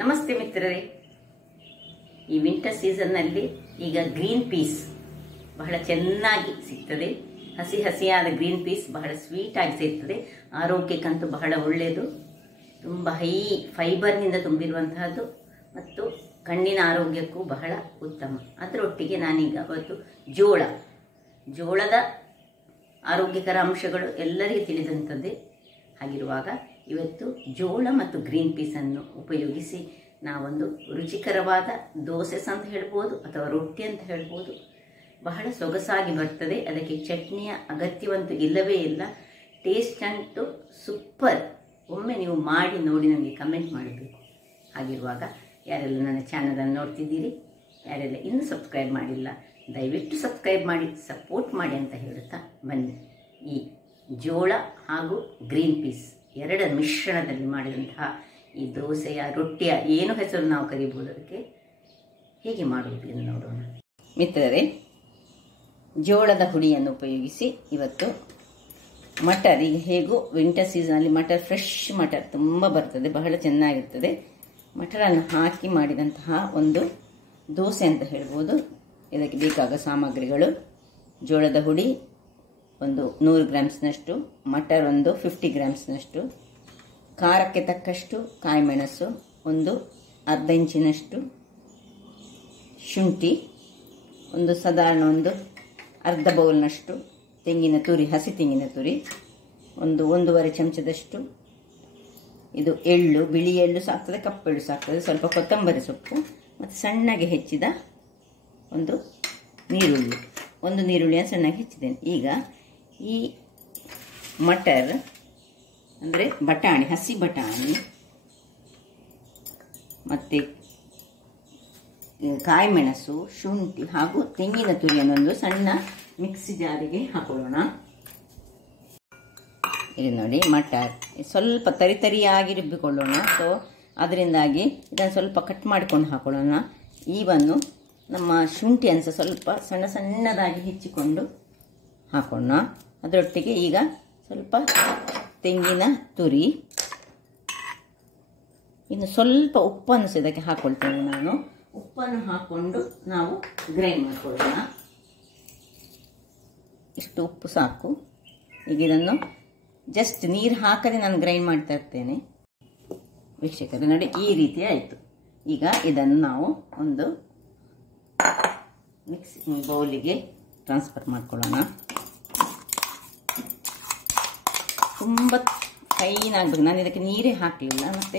ನಮಸ್ತೆ ಮಿತ್ರರೇ. ಈ ವಿಂಟರ್ ಸೀಸನ್ನಲ್ಲಿ ಈಗ ಗ್ರೀನ್ ಪೀಸ್ ಬಹಳ ಚೆನ್ನಾಗಿ ಸಿಗ್ತದೆ. ಹಸಿ ಹಸಿಯಾದ ಗ್ರೀನ್ ಪೀಸ್ ಬಹಳ ಸ್ವೀಟ್ ಆಗಿ ಸಿಗ್ತದೆ. ಆರೋಗ್ಯಕ್ಕಂತೂ ಬಹಳ ಒಳ್ಳೆಯದು. ತುಂಬ ಹೈ ಫೈಬರ್ನಿಂದ ತುಂಬಿರುವಂತಹದ್ದು ಮತ್ತು ಕಣ್ಣಿನ ಆರೋಗ್ಯಕ್ಕೂ ಬಹಳ ಉತ್ತಮ. ಅದರೊಟ್ಟಿಗೆ ನಾನೀಗ ಅವತ್ತು ಜೋಳದ ಆರೋಗ್ಯಕರ ಅಂಶಗಳು ಎಲ್ಲರಿಗೂ ತಿಳಿದಂಥದ್ದೇ. ಹಾಗಿರುವಾಗ ಇವತ್ತು ಜೋಳ ಮತ್ತು ಗ್ರೀನ್ ಪೀಸನ್ನು ಉಪಯೋಗಿಸಿ ನಾವೊಂದು ರುಚಿಕರವಾದ ದೋಸೆ ಅಂತ ಹೇಳ್ಬೋದು ಅಥವಾ ರೊಟ್ಟಿ ಅಂತ ಹೇಳ್ಬೋದು. ಬಹಳ ಸೊಗಸಾಗಿ ಬರ್ತದೆ. ಅದಕ್ಕೆ ಚಟ್ನಿಯ ಅಗತ್ಯವಂತೂ ಇಲ್ಲವೇ ಇಲ್ಲ. ಟೇಸ್ಟ್ ಅಂತೂ ಸೂಪರ್. ಒಮ್ಮೆ ನೀವು ಮಾಡಿ ನೋಡಿ ನನಗೆ ಕಮೆಂಟ್ ಮಾಡಬೇಕು. ಹಾಗಿರುವಾಗ ಯಾರೆಲ್ಲ ನನ್ನ ಚಾನಲನ್ನು ನೋಡ್ತಿದ್ದೀರಿ, ಯಾರೆಲ್ಲ ಇನ್ನೂ ಸಬ್ಸ್ಕ್ರೈಬ್ ಮಾಡಿಲ್ಲ, ದಯವಿಟ್ಟು ಸಬ್ಸ್ಕ್ರೈಬ್ ಮಾಡಿ ಸಪೋರ್ಟ್ ಮಾಡಿ ಅಂತ ಹೇಳುತ್ತಾ ಬನ್ನಿ. ಈ ಜೋಳ ಹಾಗೂ ಗ್ರೀನ್ ಪೀಸ್ ಎರಡರ ಮಿಶ್ರಣದಲ್ಲಿ ಮಾಡಿದಂತಹ ಈ ದೋಸೆಯ ರೊಟ್ಟಿಯ ಏನು ಹೆಸರು ನಾವು ಕರೀಬೋದು, ಅದಕ್ಕೆ ಹೇಗೆ ಮಾಡುವುದು ಎಂದು ನೋಡೋಣ. ಮಿತ್ರರೇ, ಜೋಳದ ಹುಡಿಯನ್ನು ಉಪಯೋಗಿಸಿ ಇವತ್ತು ಮಟರ್, ಈಗ ಹೇಗೂ ವಿಂಟರ್ ಸೀಸನಲ್ಲಿ ಮಟರ್, ಫ್ರೆಶ್ ಮಟರ್ ತುಂಬ ಬರ್ತದೆ, ಬಹಳ ಚೆನ್ನಾಗಿರ್ತದೆ. ಮಟರನ್ನು ಹಾಕಿ ಮಾಡಿದಂತಹ ಒಂದು ದೋಸೆ ಅಂತ ಹೇಳ್ಬೋದು. ಇದಕ್ಕೆ ಬೇಕಾದ ಸಾಮಗ್ರಿಗಳು: ಜೋಳದ ಹುಡಿ ಒಂದು 100 ಗ್ರಾಮ್ಸ್ನಷ್ಟು, ಮಟರ್ ಒಂದು 50 ಗ್ರಾಮ್ಸ್ನಷ್ಟು, ಖಾರಕ್ಕೆ ತಕ್ಕಷ್ಟು ಕಾಯಿಮೆಣಸು ಒಂದು ಅರ್ಧ ಇಂಚಿನಷ್ಟು, ಶುಂಠಿ ಒಂದು ಸಾಧಾರಣ ಒಂದು ಅರ್ಧ ಬೌಲ್ನಷ್ಟು, ತೆಂಗಿನ ತುರಿ, ಹಸಿ ತೆಂಗಿನ ತುರಿ ಒಂದು 1.5 ಚಮಚದಷ್ಟು, ಇದು ಎಳ್ಳು, ಬಿಳಿ ಎಳ್ಳು ಸಾಕ್ತದೆ, ಕಪ್ಪೆಳ್ಳು ಸಾಕ್ತದೆ, ಸ್ವಲ್ಪ ಕೊತ್ತಂಬರಿ ಸೊಪ್ಪು ಮತ್ತು ಸಣ್ಣಗೆ ಹೆಚ್ಚಿದ ಒಂದು ನೀರುಳ್ಳಿಯನ್ನು ಸಣ್ಣಗೆ ಹೆಚ್ಚಿದ್ದೇನೆ. ಈಗ ಈ ಮಟರ್ ಅಂದರೆ ಬಟಾಣಿ, ಹಸಿ ಬಟಾಣಿ ಮತ್ತು ಕಾಯಿಮೆಣಸು, ಶುಂಠಿ ಹಾಗೂ ತೆಂಗಿನ ತುರಿಯನ್ನೊಂದು ಸಣ್ಣ ಮಿಕ್ಸಿ ಜಾರಿಗೆ ಹಾಕೊಳ್ಳೋಣ. ಇದು ನೋಡಿ, ಮಟರ್ ಸ್ವಲ್ಪ ತರಿಯಾಗಿ ರುಬ್ಬಿಕೊಳ್ಳೋಣ. ಸೊ ಅದರಿಂದಾಗಿ ಇದನ್ನು ಸ್ವಲ್ಪ ಕಟ್ ಮಾಡಿಕೊಂಡು ಹಾಕೊಳ್ಳೋಣ. ಈವನ್ನು ನಮ್ಮ ಶುಂಠಿಯನ್ನು ಸಹ ಸ್ವಲ್ಪ ಸಣ್ಣದಾಗಿ ಹೆಚ್ಚಿಕೊಂಡು ಹಾಕೋಣ. ಅದರೊಟ್ಟಿಗೆ ಈಗ ಸ್ವಲ್ಪ ತೆಂಗಿನ ತುರಿ, ಇನ್ನು ಸ್ವಲ್ಪ ಉಪ್ಪನ್ನು ಸಹ ಇದಕ್ಕೆ ಹಾಕೊಳ್ತೇನೆ ನಾನು. ಉಪ್ಪನ್ನು ಹಾಕ್ಕೊಂಡು ನಾವು ಗ್ರೈಂಡ್ ಮಾಡ್ಕೊಳ್ಳೋಣ. ಇಷ್ಟು ಉಪ್ಪು ಸಾಕು. ಈಗ ಇದನ್ನು ಜಸ್ಟ್ ನೀರು ಹಾಕದೆ ನಾನು ಗ್ರೈಂಡ್ ಮಾಡ್ತಾ ಇರ್ತೇನೆ. ವೀಕ್ಷಕರೇ ನೋಡಿ, ಈ ರೀತಿ ಆಯಿತು. ಈಗ ಇದನ್ನು ನಾವು ಒಂದು ಮಿಕ್ಸಿ ಬೌಲಿಗೆ ಟ್ರಾನ್ಸ್ಫರ್ ಮಾಡ್ಕೊಳ್ಳೋಣ. ತುಂಬ ಫೈನ್ ಆಗಬೇಕು. ನಾನು ಇದಕ್ಕೆ ನೀರೇ ಹಾಕಲಿಲ್ಲ, ಮತ್ತು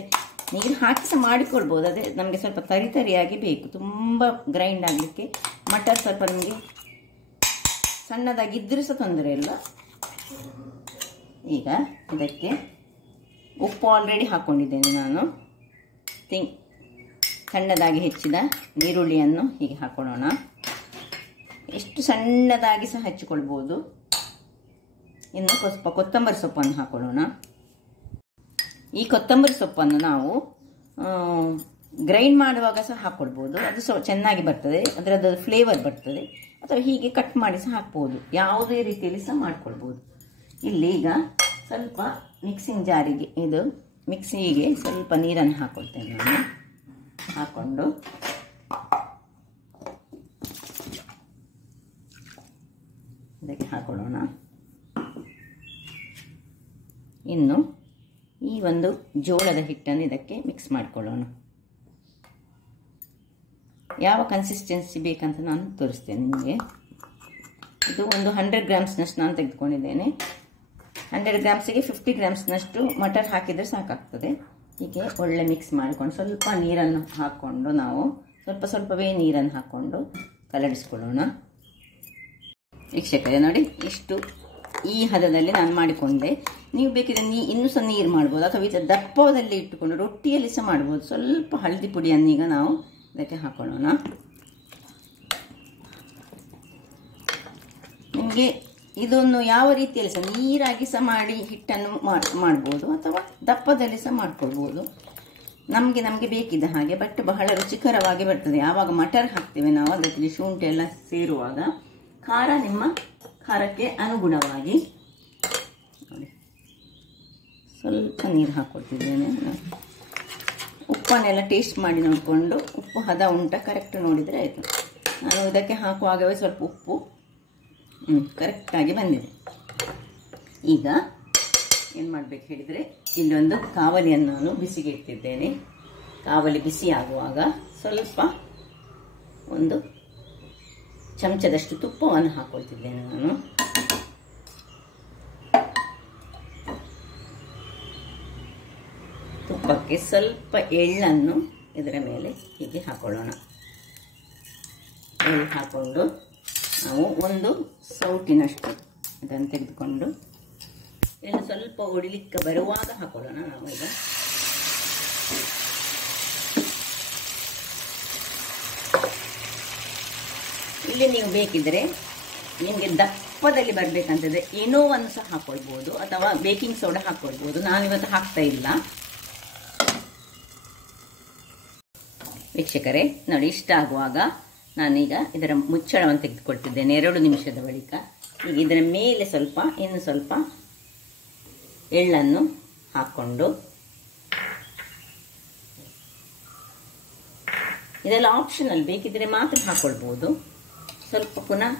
ನೀರು ಹಾಕಿ ಸಹ ಮಾಡಿಕೊಳ್ಬೋದು. ಅದೇ ನಮಗೆ ಸ್ವಲ್ಪ ತರಿಯಾಗಿ ಬೇಕು. ತುಂಬ ಗ್ರೈಂಡ್ ಆಗಲಿಕ್ಕೆ ಮಟರ್ ಸ್ವಲ್ಪ ನಮಗೆ ಸಣ್ಣದಾಗಿದ್ದರೂ ಸಹ ತೊಂದರೆ ಇಲ್ಲ. ಈಗ ಇದಕ್ಕೆ ಉಪ್ಪು ಆಲ್ರೆಡಿ ಹಾಕ್ಕೊಂಡಿದ್ದೇನೆ ನಾನು. ಸಣ್ಣದಾಗಿ ಹೆಚ್ಚಿದ ನೀರುಳ್ಳಿಯನ್ನು ಹೀಗೆ ಹಾಕೊಳ್ಳೋಣ. ಎಷ್ಟು ಸಣ್ಣದಾಗಿ ಸಹ ಹಚ್ಚಿಕೊಳ್ಬೋದು. ಇನ್ನು ಸ್ವಲ್ಪ ಕೊತ್ತಂಬರಿ ಸೊಪ್ಪನ್ನು ಹಾಕೊಳ್ಳೋಣ. ಈ ಕೊತ್ತಂಬರಿ ಸೊಪ್ಪನ್ನು ನಾವು ಗ್ರೈಂಡ್ ಮಾಡುವಾಗ ಸಹ ಹಾಕ್ಕೊಳ್ಬೋದು. ಅದು ಸಹ ಚೆನ್ನಾಗಿ ಬರ್ತದೆ, ಅದರದ್ದು ಫ್ಲೇವರ್ ಬರ್ತದೆ. ಅಥವಾ ಹೀಗೆ ಕಟ್ ಮಾಡಿ ಸಹ ಹಾಕ್ಬೋದು. ಯಾವುದೇ ರೀತಿಯಲ್ಲಿ ಸಹ ಮಾಡ್ಕೊಳ್ಬೋದು. ಇಲ್ಲಿ ಈಗ ಸ್ವಲ್ಪ ಮಿಕ್ಸಿಂಗ್ ಜಾರಿಗೆ, ಇದು ಮಿಕ್ಸಿಗೆ ಸ್ವಲ್ಪ ನೀರನ್ನು ಹಾಕ್ಕೊಳ್ತೇನೆ ನಾನು. ಹಾಕ್ಕೊಂಡು ಇದಕ್ಕೆ ಹಾಕೊಳ್ಳೋಣ. ಇನ್ನು ಈ ಒಂದು ಜೋಳದ ಹಿಟ್ಟನ್ನು ಇದಕ್ಕೆ ಮಿಕ್ಸ್ ಮಾಡಿಕೊಳ್ಳೋಣ. ಯಾವ ಕನ್ಸಿಸ್ಟೆನ್ಸಿ ಬೇಕಂತ ನಾನು ತೋರಿಸ್ತೇನೆ ನಿಮಗೆ. ಇದು ಒಂದು 100 ಗ್ರಾಮ್ಸ್ನಷ್ಟು ನಾನು ತೆಗೆದುಕೊಂಡಿದ್ದೇನೆ. 100 ಗ್ರಾಮ್ಸಿಗೆ 50 ಗ್ರಾಮ್ಸ್ನಷ್ಟು ಮಟರ್ ಹಾಕಿದರೆ ಸಾಕಾಗ್ತದೆ. ಹೀಗೆ ಒಳ್ಳೆ ಮಿಕ್ಸ್ ಮಾಡಿಕೊಂಡು ಸ್ವಲ್ಪ ನೀರನ್ನು ಹಾಕ್ಕೊಂಡು ನಾವು ಸ್ವಲ್ಪವೇ ನೀರನ್ನು ಹಾಕ್ಕೊಂಡು ಕಲಡಿಸ್ಕೊಳ್ಳೋಣ. ವೀಕ್ಷಕರೇ ನೋಡಿ, ಇಷ್ಟು ಈ ಹದದಲ್ಲಿ ನಾನು ಮಾಡಿಕೊಂಡೆ. ನೀವು ಬೇಕಿದ್ರೆ ಇನ್ನೂ ಸಹ ನೀರು ಮಾಡ್ಬೋದು, ಅಥವಾ ಇದು ದಪ್ಪದಲ್ಲಿ ಇಟ್ಟುಕೊಂಡು ರೊಟ್ಟಿಯಲ್ಲಿ ಸಹ ಮಾಡ್ಬೋದು. ಸ್ವಲ್ಪ ಹಳದಿ ಪುಡಿಯನ್ನು ಈಗ ನಾವು ಇದಕ್ಕೆ ಹಾಕೊಳ್ಳೋಣ. ನಿಮಗೆ ಇದನ್ನು ಯಾವ ರೀತಿಯಲ್ಲಿ ಸಹ ನೀರಾಗಿ ಸಹ ಮಾಡಿ ಹಿಟ್ಟನ್ನು ಮಾಡ್ಬೋದು, ಅಥವಾ ದಪ್ಪದಲ್ಲಿ ಸಹ ಮಾಡ್ಕೊಳ್ಬೋದು. ನಮಗೆ ಬೇಕಿದ್ದ ಹಾಗೆ. ಬಟ್ ಬಹಳ ರುಚಿಕರವಾಗಿ ಬರ್ತದೆ. ಯಾವಾಗ ಮಟರ್ ಹಾಕ್ತೇವೆ ನಾವು, ಅದಕ್ಕೆ ಶುಂಠಿ ಎಲ್ಲ ಸೇರುವಾಗ ಖಾರ ನಿಮ್ಮ ಖಾರಕ್ಕೆ ಅನುಗುಣವಾಗಿ ನೋಡಿ ಸ್ವಲ್ಪ ನೀರು ಹಾಕ್ಕೊಳ್ತಿದ್ದೇನೆ. ಉಪ್ಪನ್ನೆಲ್ಲ ಟೇಸ್ಟ್ ಮಾಡಿ ನೋಡಿಕೊಂಡು ಉಪ್ಪು ಹದ ಉಂಟ ಕರೆಕ್ಟ್ ನೋಡಿದರೆ ಆಯಿತು. ನಾನು ಇದಕ್ಕೆ ಹಾಕುವಾಗವೇ ಸ್ವಲ್ಪ ಉಪ್ಪು ಕರೆಕ್ಟಾಗಿ ಬಂದಿದೆ. ಈಗ ಏನು ಮಾಡಬೇಕು ಹೇಳಿದರೆ, ಇಲ್ಲೊಂದು ಕಾವಲಿಯನ್ನು ನಾನು ಬಿಸಿಗೆ ಇಟ್ಟಿದ್ದೇನೆ. ಕಾವಲಿ ಬಿಸಿ ಆಗುವಾಗ ಸ್ವಲ್ಪ ಒಂದು ಚಮಚದಷ್ಟು ತುಪ್ಪವನ್ನು ಹಾಕೊಳ್ತಿದ್ದೇನೆ ನಾನು. ತುಪ್ಪಕ್ಕೆ ಸ್ವಲ್ಪ ಎಳ್ಳನ್ನು ಇದರ ಮೇಲೆ ಹೀಗೆ ಹಾಕೊಳ್ಳೋಣ. ಎಳ್ಳು ಹಾಕ್ಕೊಂಡು ನಾವು ಒಂದು ಸೌಟಿನಷ್ಟು ಅದನ್ನು ತೆಗೆದುಕೊಂಡು ಎಳ್ಳು ಸ್ವಲ್ಪ ಒಡಿಲಿಕ್ಕೆ ಬರುವಾಗ ಹಾಕೊಳ್ಳೋಣ ನಾವು. ಈಗ ಇಲ್ಲಿ ನೀವು ಬೇಕಿದ್ರೆ ನಿಮಗೆ ದಪ್ಪದಲ್ಲಿ ಬರಬೇಕಂತಂದರೆ ಇನೋವನ್ನು ಸಹ ಹಾಕೊಳ್ಬೋದು ಅಥವಾ ಬೇಕಿಂಗ್ ಸೋಡಾ ಹಾಕ್ಕೊಳ್ಬೋದು. ನಾನಿವತ್ತು ಹಾಕ್ತಾ ಇಲ್ಲ. ವೀಕ್ಷಕರೇ ನೋಡಿ, ಇಷ್ಟ ಆಗುವಾಗ ನಾನೀಗ ಇದರ ಮುಚ್ಚಳವನ್ನು ತೆಗೆದುಕೊಳ್ತಿದ್ದೇನೆ 2 ನಿಮಿಷದ ಬಳಿಕ. ಈಗ ಇದರ ಮೇಲೆ ಸ್ವಲ್ಪ ಇನ್ನು ಸ್ವಲ್ಪ ಎಳ್ಳನ್ನು ಹಾಕ್ಕೊಂಡು, ಇದೆಲ್ಲ ಆಪ್ಷನಲ್, ಬೇಕಿದ್ರೆ ಮಾತ್ರ ಹಾಕೊಳ್ಬೋದು. ಸ್ವಲ್ಪ ಪುನಃ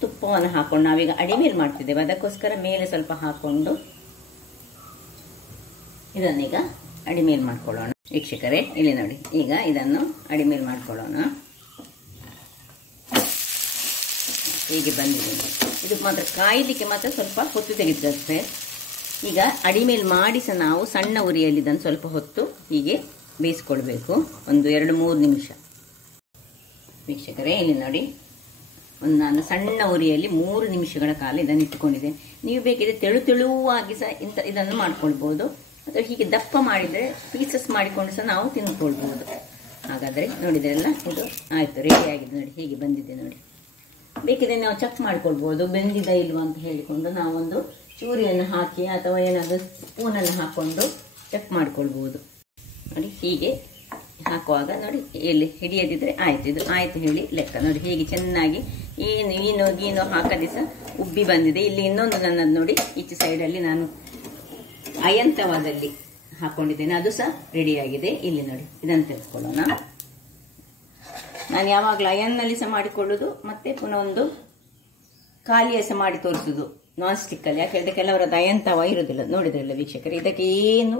ತುಪ್ಪವನ್ನು ಹಾಕೊಂಡು ನಾವೀಗ ಅಡಿಮೇಲೆ ಮಾಡ್ತಿದ್ದೇವೆ, ಅದಕ್ಕೋಸ್ಕರ ಮೇಲೆ ಸ್ವಲ್ಪ ಹಾಕೊಂಡು ಇದನ್ನೀಗ ಅಡಿಮೇಲೆ ಮಾಡ್ಕೊಳ್ಳೋಣ. ವೀಕ್ಷಕರೇ ಇಲ್ಲಿ ನೋಡಿ, ಈಗ ಇದನ್ನು ಅಡಿಮೇಲೆ ಮಾಡ್ಕೊಳ್ಳೋಣ. ಹೀಗೆ ಬಂದಿದೆ. ಇದು ಮಾತ್ರ ಕಾಯಲಿಕ್ಕೆ ಮಾತ್ರ ಸ್ವಲ್ಪ ಹೊತ್ತು ತೆಗೆದುತ್ತೆ. ಈಗ ಅಡಿಮೇಲೆ ಮಾಡಿ ಸಹ ನಾವು ಸಣ್ಣ ಉರಿಯಲ್ಲಿ ಇದನ್ನು ಸ್ವಲ್ಪ ಹೊತ್ತು ಹೀಗೆ ಬೇಯಿಸ್ಕೊಳ್ಬೇಕು, ಒಂದು 2-3 ನಿಮಿಷ. ವೀಕ್ಷಕರೇ ಇಲ್ಲಿ ನೋಡಿ, ನಾನು ಸಣ್ಣ ಉರಿಯಲ್ಲಿ 3 ನಿಮಿಷಗಳ ಕಾಲ ಇದನ್ನು ಇಟ್ಟುಕೊಂಡಿದ್ದೇನೆ. ನೀವು ಬೇಕಿದ್ರೆ ತೆಳುವಾಗಿ ಸಹ ಇದನ್ನು ಮಾಡ್ಕೊಳ್ಬೋದು, ಅಥವಾ ಹೀಗೆ ದಪ್ಪ ಮಾಡಿದರೆ ಪೀಸಸ್ ಮಾಡಿಕೊಂಡು ಸಹ ನಾವು ತಿಂದ್ಕೊಳ್ಬೋದು. ಹಾಗಾದರೆ ನೋಡಿದ್ರೆಲ್ಲ ಇದು ಆಯಿತು, ರೆಡಿ ಆಗಿದೆ ನೋಡಿ, ಹೀಗೆ ಬಂದಿದೆ ನೋಡಿ. ಬೇಕಿದ್ರೆ ನಾವು ಚೆಕ್ ಮಾಡ್ಕೊಳ್ಬೋದು ಬೆಂದಿದ ಇಲ್ವಾ ಅಂತ ಹೇಳಿಕೊಂಡು ನಾವೊಂದು ಚೂರಿಯನ್ನು ಹಾಕಿ ಅಥವಾ ಏನಾದರೂ ಸ್ಪೂನನ್ನು ಹಾಕ್ಕೊಂಡು ಚೆಕ್ ಮಾಡ್ಕೊಳ್ಬೋದು. ನೋಡಿ ಹೀಗೆ ಹಾಕುವಾಗ ನೋಡಿ ಎಲ್ಲಿ ಹಿಡಿಯದಿದ್ರೆ ಆಯಿತು, ಇದು ಆಯಿತು ಹೇಳಿ ಲೆಕ್ಕ. ನೋಡಿ ಹೇಗೆ ಚೆನ್ನಾಗಿ ಏನು ಗೀನು ಹಾಕದೆ ಸಹ ಉಬ್ಬಿ ಬಂದಿದೆ. ಇಲ್ಲಿ ಇನ್ನೊಂದು ನನ್ನದು ನೋಡಿ, ಈಚೆ ಸೈಡಲ್ಲಿ ನಾನು ಅಯಂತವಾದಲ್ಲಿ ಹಾಕೊಂಡಿದ್ದೇನೆ, ಅದು ಸಹ ರೆಡಿಯಾಗಿದೆ. ಇಲ್ಲಿ ನೋಡಿ, ಇದನ್ನು ತೆಗೆದುಕೊಳ್ಳೋಣ. ನಾನು ಯಾವಾಗಲೂ ಅಯನ್ನಲ್ಲಿ ಸಹ ಮಾಡಿಕೊಳ್ಳೋದು, ಮತ್ತೆ ಪುನಃ ಒಂದು ಖಾಲಿಯ ಸಹ ಮಾಡಿ ತೋರಿಸೋದು ನಾನ್ ಸ್ಟಿಕ್ಕಲ್ಲಿ. ಯಾಕೆ ಹೇಳಿದ್ರೆ ಕೆಲವರದ್ದು ಅಯಂತವ ಇರೋದಿಲ್ಲ. ನೋಡಿದ್ರಲ್ಲ ವೀಕ್ಷಕರು, ಇದಕ್ಕೆ ಏನು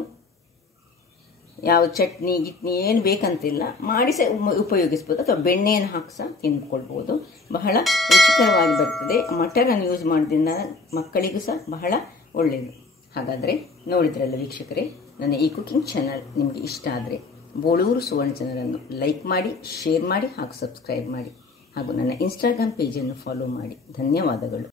ಯಾವ ಚಟ್ನಿ ಗಿಟ್ನಿ ಏನು ಬೇಕಂತಿಲ್ಲ, ಮಾಡಿ ಸಹ ಉಪಯೋಗಿಸ್ಬೋದು, ಅಥವಾ ಬೆಣ್ಣೆಯನ್ನು ಹಾಕಿ ಸಹ ತಿಂದ್ಕೊಳ್ಬೋದು. ಬಹಳ ರುಚಿಕರವಾಗಿ ಬರ್ತದೆ. ಮಟರನ್ನು ಯೂಸ್ ಮಾಡೋದ್ರಿಂದ ಮಕ್ಕಳಿಗೂ ಸಹ ಬಹಳ ಒಳ್ಳೆಯದು. ಹಾಗಾದರೆ ನೋಡಿದ್ರಲ್ಲ ವೀಕ್ಷಕರೇ, ನನ್ನ ಈ ಕುಕಿಂಗ್ ಚಾನಲ್ ನಿಮಗೆ ಇಷ್ಟ ಆದರೆ ಬೋಳೂರು ಸುವರ್ಣ ಚಾನಲನ್ನು ಲೈಕ್ ಮಾಡಿ, ಶೇರ್ ಮಾಡಿ ಹಾಗೂ ಸಬ್ಸ್ಕ್ರೈಬ್ ಮಾಡಿ, ಹಾಗೂ ನನ್ನ ಇನ್ಸ್ಟಾಗ್ರಾಮ್ ಪೇಜನ್ನು ಫಾಲೋ ಮಾಡಿ. ಧನ್ಯವಾದಗಳು.